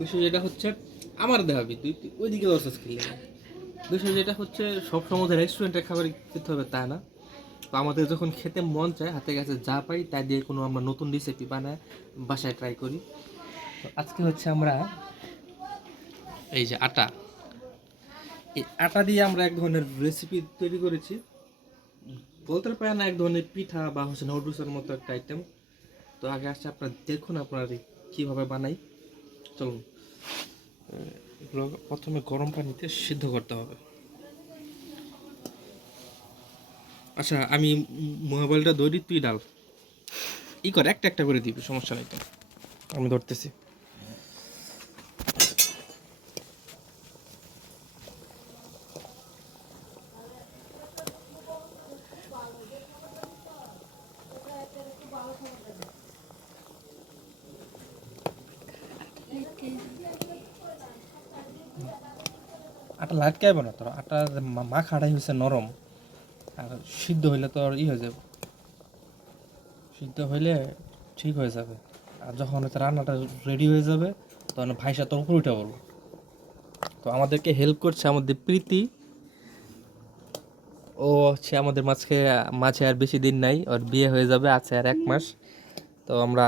বিষয় যেটা হচ্ছে আমার দেখাবি তুই ওইদিকে দরকার খেলে বিষয় যেটা হচ্ছে সব সময় রেস্টুরেন্টের খাবার খেতে হবে তা না। তো আমাদের যখন খেতে মন চায় হাতে কাছে যা পাই তাই দিয়ে কোনো আমরা নতুন রেসিপি বানায় বাসায় ট্রাই করি। তো আজকে হচ্ছে আমরা এই যে আটা, এই আটা দিয়ে আমরা এক ধরনের রেসিপি তৈরি করেছি, বলতে পারে না এক ধরনের পিঠা বা হচ্ছে নুডলসের মতো একটা আইটেম। তো আগে আসছে আপনারা দেখুন আপনারা কীভাবে বানাই। চলুন, এগুলো প্রথমে গরম পানিতে সিদ্ধ করতে হবে। আচ্ছা আমি মোবাইলটা ধরি, তুই ডাল কর, একটা একটা করে দিবি, সমস্যা নাই তো, আমি ধরতেছি। আটা লাটকাইব না তোর, আটা মাখাটাই হয়েছে নরম, আর সিদ্ধ হইলে তো আর হয়ে যাবে, সিদ্ধ হইলে ঠিক হয়ে যাবে। আর যখন হয়তো রান্নাটা রেডি হয়ে যাবে তখন ভাইসা তোর উপর উঠে পড়বো। তো আমাদেরকে হেল্প করছে আমাদের প্রীতি, ও হচ্ছে আমাদের মাঝে আর বেশি দিন নাই, ওর বিয়ে হয়ে যাবে, আছে আর 1 মাস। তো আমরা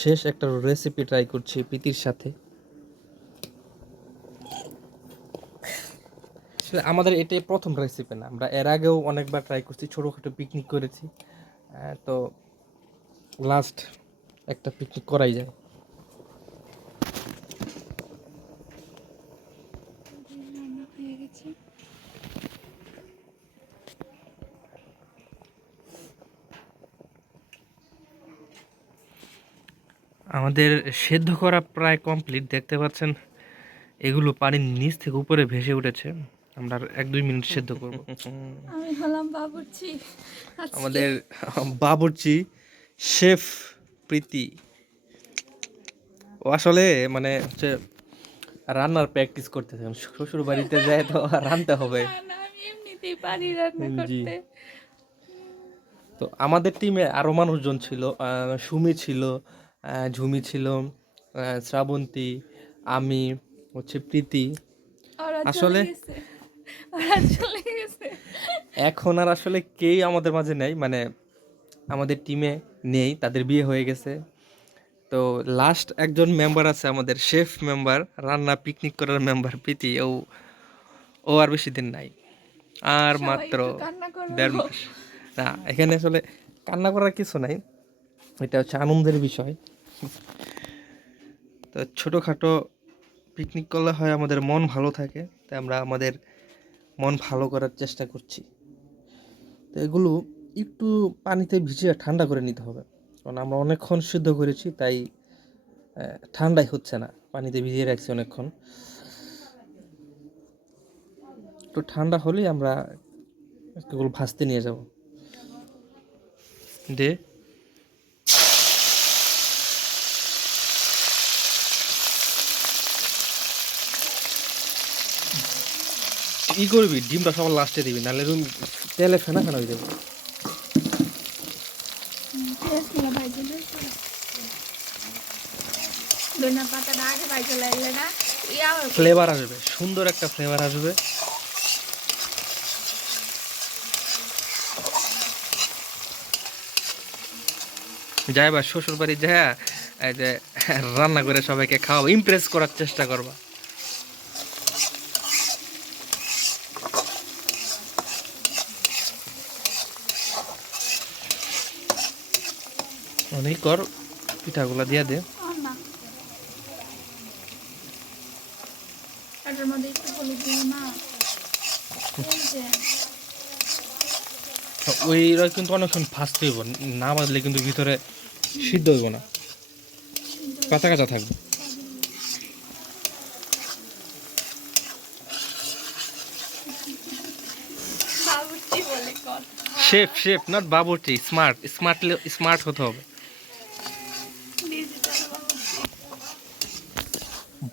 শেষ একটা রেসিপি ট্রাই করছি প্রীতির সাথে। আমাদের এটাই প্রথম রেসিপি না, আমরা এর আগেও অনেকবার ট্রাই করছি, ছোটোখাটো পিকনিক করেছি। তো লাস্ট একটা পিকনিক করাই যায়। আমাদের সেদ্ধ করা প্রায় কমপ্লিট, দেখতে পাচ্ছেন এগুলো পানির নিচ থেকে উপরে ভেসে উঠেছে। আমরা 1-2 মিনিট সেদ্ধ করব। আমি হলাম বাবুর্চি, আমাদের বাবুর্চি শেফ প্রীতি, ও আসলে মানে হচ্ছে রান্নার প্র্যাকটিস করতেছে, শ্বশুর বাড়িতে যায় তো রাঁধতে হবে। আমি এমনিতেই পারি রান্না জি। করতে। তো আমাদের টিমে আরো মানুষজন ছিল, সুমি ছিল, ঝুমি ছিল, শ্রাবন্তী, আমি হচ্ছে প্রীতি। আসলে এখন আর আসলে কেই আমাদের মাঝে নেই, মানে আমাদের টিমে নেই, তাদের বিয়ে হয়ে গেছে। তো লাস্ট একজন মেম্বার আছে আমাদের, শেফ মেম্বার, রান্না পিকনিক করার মেম্বার প্রীতি, ও আর বেশি দিন নাই, আর মাত্র 1.5 মাস। না এখানে আসলে কান্না করার কিছু নাই, এটা হচ্ছে আনন্দের বিষয়। তো ছোটোখাটো পিকনিক করলে হয় আমাদের মন ভালো থাকে, তাই আমরা আমাদের মন ভালো করার চেষ্টা করছি। তো এগুলো একটু পানিতে ভিজিয়ে ঠান্ডা করে নিতে হবে, কারণ আমরা অনেকক্ষণ সিদ্ধ করেছি, তাই ঠান্ডাই হচ্ছে না, পানিতে ভিজিয়ে রাখছি অনেকক্ষণ। একটু ঠান্ডা হলেই আমরা এগুলো ভাজতে নিয়ে যাব। দে করবি, ডিমটা সবার লাস্টে দিবি, নাহলে তেলে ফেনা ফেনা হয়ে যাবে। ফ্লেভার আসবে, সুন্দর একটা ফ্লেভার আসবে। যাইবা শ্বশুর বাড়ি যা, এই যে রান্না করে সবাইকে খাওয়াবো, ইমপ্রেস করার চেষ্টা করবা। অনেক কর, পিঠাগুলা দিয়ে দে। ওইটা কিন্তু অনেকক্ষণ ভাজতে হইব, না ভাজলে কিন্তু ভিতরে সিদ্ধ হইব না, কাঁচা কাঁচা থাকবে। শেফ শেফ নট বাবুর্চি, স্মার্ট হতে হবে।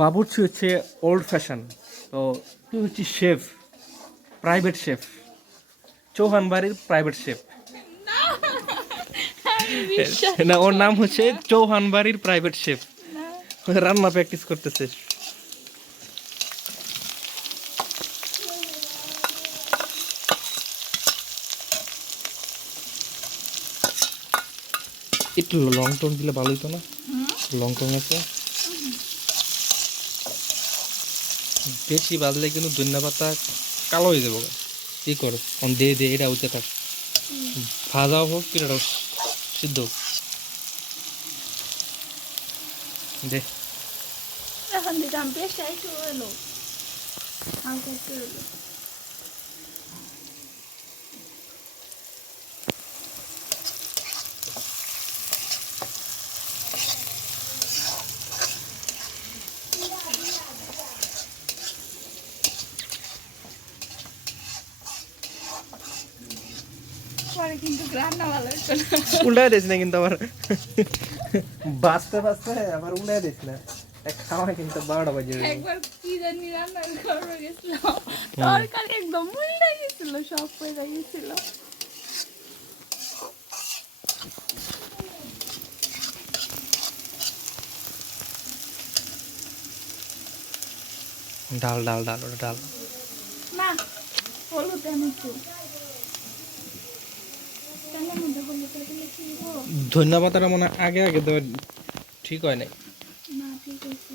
বাবুর্চি হচ্ছে ওল্ড ফ্যাশন। তো তুই হচ্ছিস শেফ, প্রাইভেট শেফ, চৌহান বাড়ির প্রাইভেট শেফ। আমি বিশ্বাস না, ওর নাম হচ্ছে চৌহান বাড়ির প্রাইভেট শেফ। না। রান্না প্র্যাকটিস করতেছে। একটু লং টং দিলে ভালো হতো না? লং টং আছে, বেশি বাজলে কিন্তু ধনিয়া পাতা কালো হয়ে যাবো। কি করো, দে দে, এটা উঠতে থাক, ভাজাও হোক পিঠাটাও সিদ্ধ হোক। দে, এখন দিতাম পেস্টটা একটু এলো, হালকা একটু এলো। পরে কিন্তু রান্না ভালো হতো না। উল্টায় দিস না কিন্তু আবার, বাঁচতে বাঁচতে আবার উল্টায় দিস না। খাওয়া কিন্তু 12টা বাজে যাবে। একবার কি জানি রান্না করতে গেছিলাম, তরকারি একদম উল্টে গেছিল, সব পড়ে গেছিল। ডাল ডাল ডাল, ওটা ডাল। না, হলুদ আমি একটু তেলের মধ্যে হলুদ দিলে কি হবো? ধনিয়া পাতাটা মনে হয় আগে আগে দেওয়া ঠিক হয় নাই। না, ঠিক আছে।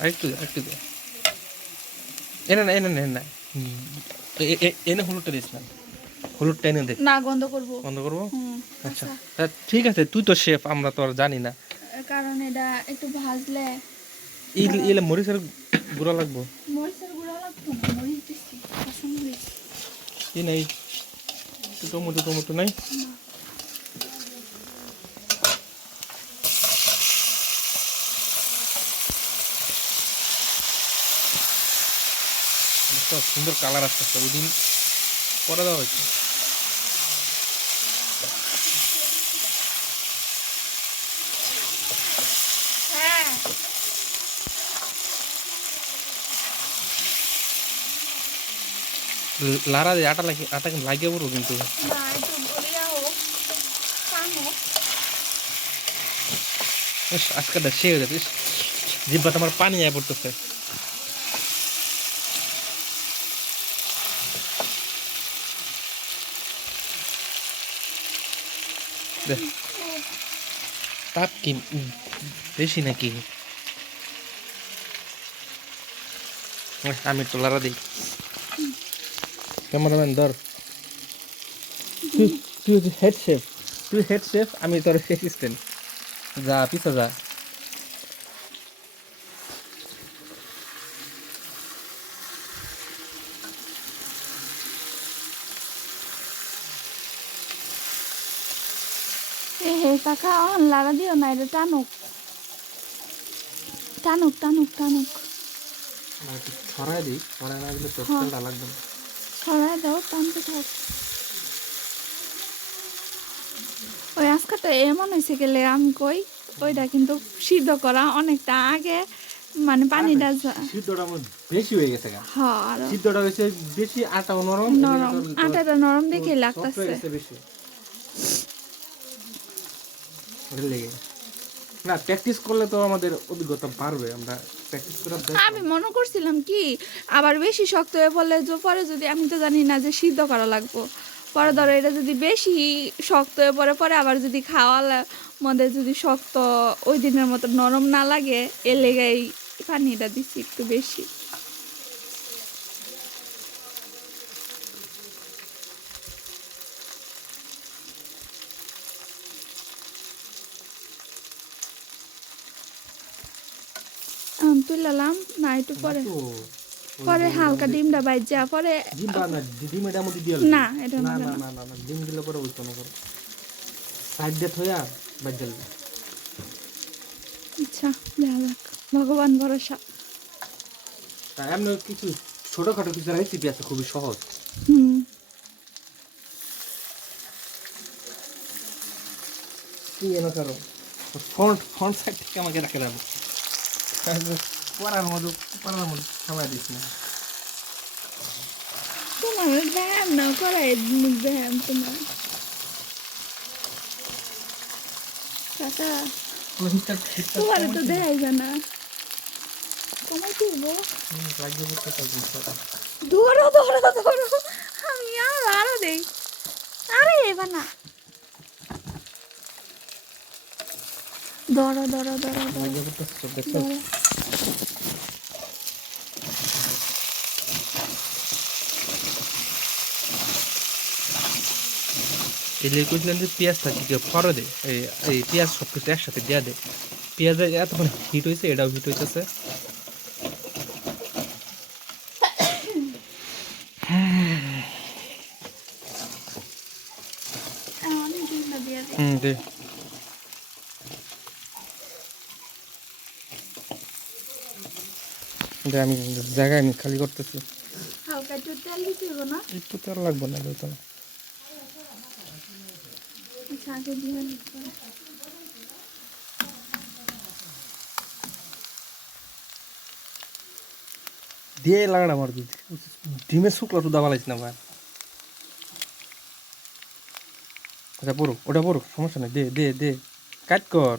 আরেকটু আরেকটু দে। এনে না, এনে না, এনে না। এনে হলুদটা দিস না, হলুদটা এনে দে। না, গন্ধ করবো। বন্ধ করবো? হুম, আচ্ছা, তা ঠিক আছে, তুই তো শেফ, আমরা তো আর জানি না। কারণ এটা একটু ভাজলে ইলে মরিচের গুঁড়া লাগবো। মরিচের গুঁড়া লাগতো না, মরিচ দিচ্ছি, কাঁচা মরিচ। কি নাই, টমেটো টমেটো নাই? একটা সুন্দর কালার আসতেছে, ওই দিন করে দেওয়া হয়েছে। হ্যাঁ, লারা দিয়ে আটা লাগে, আটা কিন্তু লাগিয়ে পড়বো কিন্তু। না, একটু গলিয়া হোক, পান হোক। ইস, আজকেটা সে হয়ে যাবে, জিব্বাতে আমার পানি আয় পড়তেছে। দে, তাপ কি বেশি নাকি? আমি একটু লারা দিই। ক্যামেরাম্যান ধর, তুই তুই হচ্ছে হেড শেফ, তুই হেড শেফ, আমি তোর অ্যাসিস্ট্যান্ট। যা পিছে যা। এ হে কাকা, লাড়া দিও না, এটা টানুক টানুক টানুক টানুক। ছড়াই দিই, ছড়াই না দিলে তোর হ্যাঁ। তেলটা লাগবে না। ছড়ায় দাও, টানতে থাক। ওই আজকাটা এমন হয়েছে গেলে আমি কই, ওইটা কিন্তু সিদ্ধ করা অনেকটা আগে, মানে পানিটা সিদ্ধটা আমার বেশি হয়ে গেছে গা। হ্যাঁ, আরো সিদ্ধটা হয়েছে বেশি, আটাও নরম, নরম, আটাটা নরম দেখে সফট হয়ে লাগতেছে। গেছে বেশি। ওটা লেগে না, প্র্যাকটিস করলে তো আমাদের অভিজ্ঞতা বাড়বে, আমরা প্র্যাকটিস করে আমি মনে করছিলাম কি, আবার বেশি শক্ত হয়ে পড়লে পরে যদি, আমি তো জানি না যে সিদ্ধ করা লাগবো, পরে ধরো এটা যদি বেশি শক্ত হয়ে পড়ে, পরে আবার যদি খাওয়া মধ্যে যদি শক্ত ওই দিনের মতো নরম না লাগে, এর লেগে এই পানিটা দিচ্ছি একটু বেশি। তুললাম না একটু পরে, পরে হালকা ডিমটা বাইজা পরে ডিম এটার মধ্যে দিয়ে না, এটা না না না না না, ডিম দিলে পরে উঠতো না, করে সাইড দিয়ে থইয়া বাইর দিল। আচ্ছা, দেখা যাক, ভগবান ভরসা। এমন কিছু ছোটখাটো কিছু রেসিপি আছে খুবই সহজ। হুম, কি এনে করো ফ্রন্ট ফ্রন্ট সাইড থেকে আমাকে রাখে দেবো পড়ার মধ্যে খাওয়া দিস না তোমার ব্যায়াম না করাই ব্যায়াম তোমার কাকা শীতকাল শীতকাল তোমার তো দেখাইবে না তোমার করবো লাগবে ধরো ধরো ধরো আমি আরো দেই আরে এবার না ধরো ধরো ধরো ধরো লাগবে দেখছো ধরো এলে কইছিলেন যে পেঁয়াজটা কি ফরো দে এই পেঁয়াজ সব কিছু একসাথে দেওয়া দে পেঁয়াজের এতক্ষণ হিট হয়েছে এটাও হিট হইতেছে অনেক দিন দিয়ে দে দে আমি জায়গায় আমি খালি করতেছি হালকা একটু তেল দিতে হবে না একটু তেল লাগবে না তো আচ্ছা আগে দিয়ে নিতে দিয়ে লাগাটা মার দিদি ডিমে শুকলা টুদা বালাইছ না ভাই আচ্ছা পড়ো ওটা পড়ো সমস্যা নেই দে দে দে কাট কর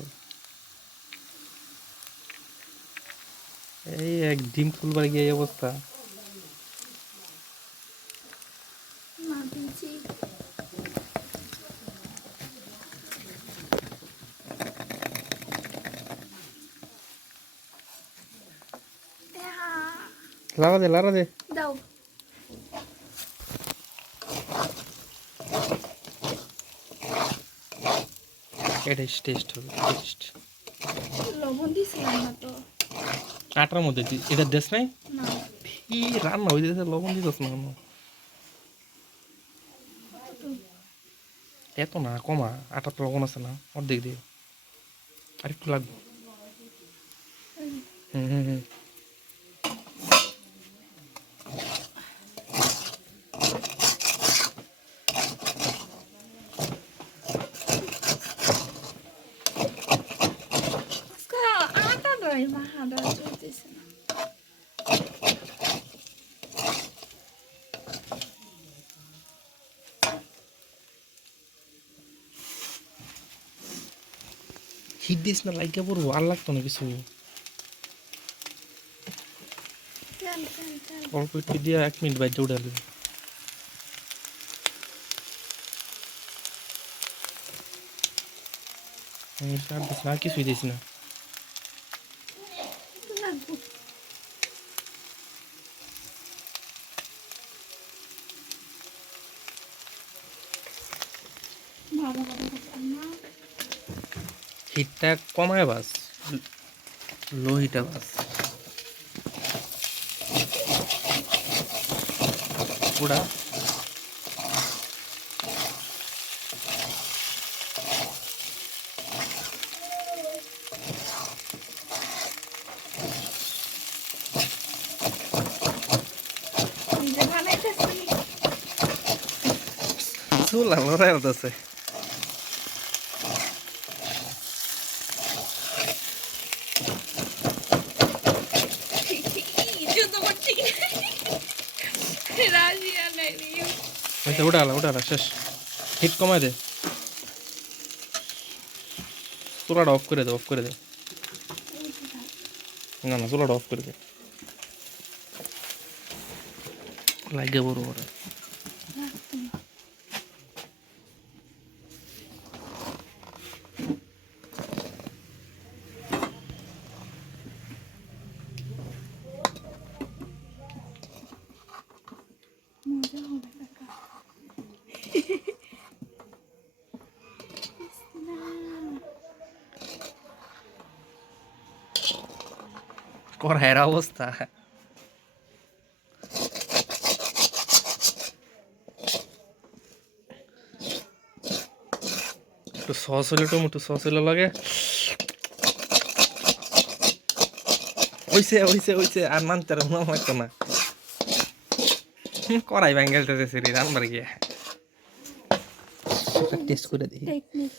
এই এক ডিম ফুলবার গিয়ে এই অবস্থা না দিয়েছি লাড়া দে দাও এটা টেস্ট হবে টেস্ট লবণ দিছিলাম না তো আটার মধ্যে এটা দেশ নাই না কি রান্না হয়ে যাচ্ছে লবণ দিতেছ না কেন এত না কমা আটা তো লবণ আছে না অর্ধেক দিয়ে আর একটু লাগবে হুম হুম হুম আটা নয় মাহাটা চলতেছে না হিট দিস না লাগিয়ে পড়বো আর লাগতো না কিছু তেল তেল তেল অল্প একটু দিয়ে 1 মিনিট বাইরে উঠালে আর দিস না আর কিছুই দিস না লাগবো ভালো ভালো করতাম না হিটটা কমায় বাস লো হিটে বাস ওটা নিজে বানাইতেছি চুলা লড়াই হতেছে যুদ্ধ করছি রাজিয়া নাই ওটা শেষ হিট কমায় দে চুলাটা অফ করে দে না চুলাটা অফ করে দে লাগে বড় বড় মজা হবে কাকা না কড়াইয়ের অবস্থা একটু সস হলে টমেটো সস হলে লাগে ওইছে আর নানতে লাগতো না কড়াই ব্যাঙ্গেলটা রেসিপি রান্নার গিয়ে টেস্ট করে দেখি টেকনিক